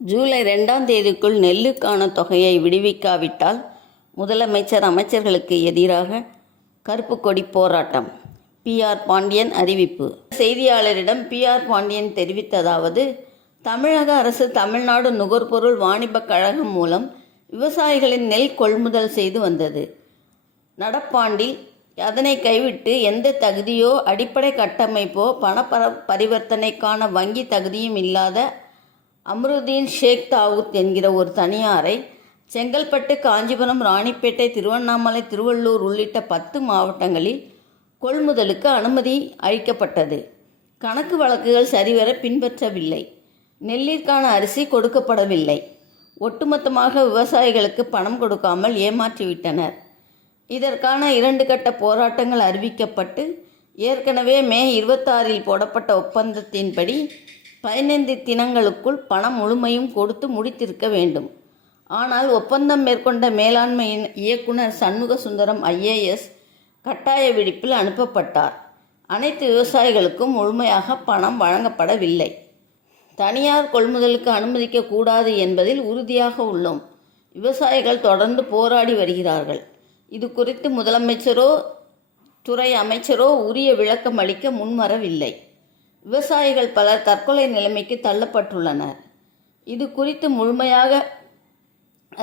ஜூலை 2ஆம் தேதிக்குள் நெல்லுக்கான தொகையை விடுவிக்காவிட்டால் முதலமைச்சர் அமைச்சர்களுக்கு எதிராக கருப்பு கொடி போராட்டம். பி.ஆர். பாண்டியன் அறிவிப்பு. செய்தியாளரிடம் பி.ஆர். பாண்டியன் தெரிவித்ததாவது: தமிழக அரசு தமிழ்நாடு நுகர்பொருள் வாணிபக் கழகம் மூலம் விவசாயிகளின் நெல் கொள்முதல் செய்து வந்தது. நடப்பாண்டில் அதனை கைவிட்டு எந்த தகுதியோ அடிப்படை கட்டமைப்போ பண பரிவர்த்தனைக்கான வங்கி தகுதியும் இல்லாத அம்ருதீன் ஷேக் தாவூத் என்கிற ஒரு தனியாரை செங்கல்பட்டு, காஞ்சிபுரம், ராணிப்பேட்டை, திருவண்ணாமலை, திருவள்ளூர் உள்ளிட்ட 10 மாவட்டங்களில் கொள்முதலுக்கு அனுமதி அளிக்கப்பட்டது. கணக்கு வழக்குகள் சரிவர பின்பற்றவில்லை. நெல்லிற்கான அரிசி கொடுக்கப்படவில்லை. ஒட்டுமொத்தமாக விவசாயிகளுக்கு பணம் கொடுக்காமல் ஏமாற்றிவிட்டனர். இதற்கான 2 கட்ட போராட்டங்கள் அறிவிக்கப்பட்டு ஏற்கனவே மே 26இல் போடப்பட்ட ஒப்பந்தத்தின்படி 15 தினங்களுக்குள் பணம் முழுமையும் கொடுத்து முடித்திருக்க வேண்டும். ஆனால் ஒப்பந்தம் மேற்கொண்ட மேலாண்மை இயக்குனர் சண்முக சுந்தரம் IAS கட்டாய விடுப்பில் அனுப்பப்பட்டார். அனைத்து விவசாயிகளுக்கும் முழுமையாக பணம் வழங்கப்படவில்லை. தனியார் கொள்முதலுக்கு அனுமதிக்க கூடாது என்பதில் உறுதியாக உள்ளோம். விவசாயிகள் தொடர்ந்து போராடி வருகிறார்கள். இது குறித்து முதலமைச்சரோ துறை அமைச்சரோ உரிய விளக்கம் அளிக்க முன்வரவில்லை. விவசாயிகள் பலர் தற்கொலை நிலைமைக்கு தள்ளப்பட்டுள்ளனர். இது குறித்து முழுமையாக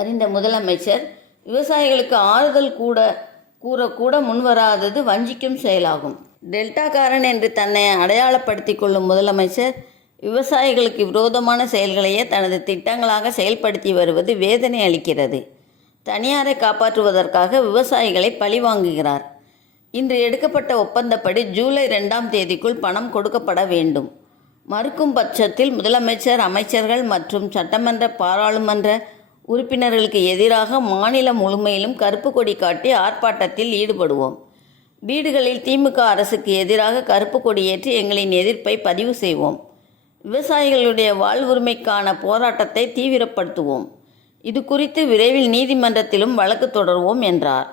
அறிந்த முதலமைச்சர் விவசாயிகளுக்கு ஆறுதல் கூறக்கூட முன்வராதது வஞ்சிக்கும் செயலாகும். டெல்டாக்காரன் என்று தன்னை அடையாளப்படுத்தி கொள்ளும் முதலமைச்சர் விவசாயிகளுக்கு விரோதமான செயல்களையே தனது திட்டங்களாக செயல்படுத்தி வருவது வேதனை அளிக்கிறது. தனியாரை காப்பாற்றுவதற்காக விவசாயிகளை பழிவாங்குகிறார். இன்று எடுக்கப்பட்ட ஒப்பந்தப்படி ஜூலை 2ஆம் தேதிக்குள் பணம் கொடுக்கப்பட வேண்டும். மறுக்கும் பட்சத்தில் முதலமைச்சர், அமைச்சர்கள் மற்றும் சட்டமன்ற, பாராளுமன்ற உறுப்பினர்களுக்கு எதிராக மாநிலம் முழுமையிலும் கருப்பு கொடி காட்டி ஆர்ப்பாட்டத்தில் ஈடுபடுவோம். வீடுகளில் திமுக அரசுக்கு எதிராக கருப்பு கொடி ஏற்றி எங்களின் எதிர்ப்பை பதிவு செய்வோம். விவசாயிகளுடைய வாழ்வுரிமைக்கான போராட்டத்தை தீவிரப்படுத்துவோம். இது குறித்து விரைவில் நீதிமன்றத்திலும் வழக்கு தொடர்வோம் என்றார்.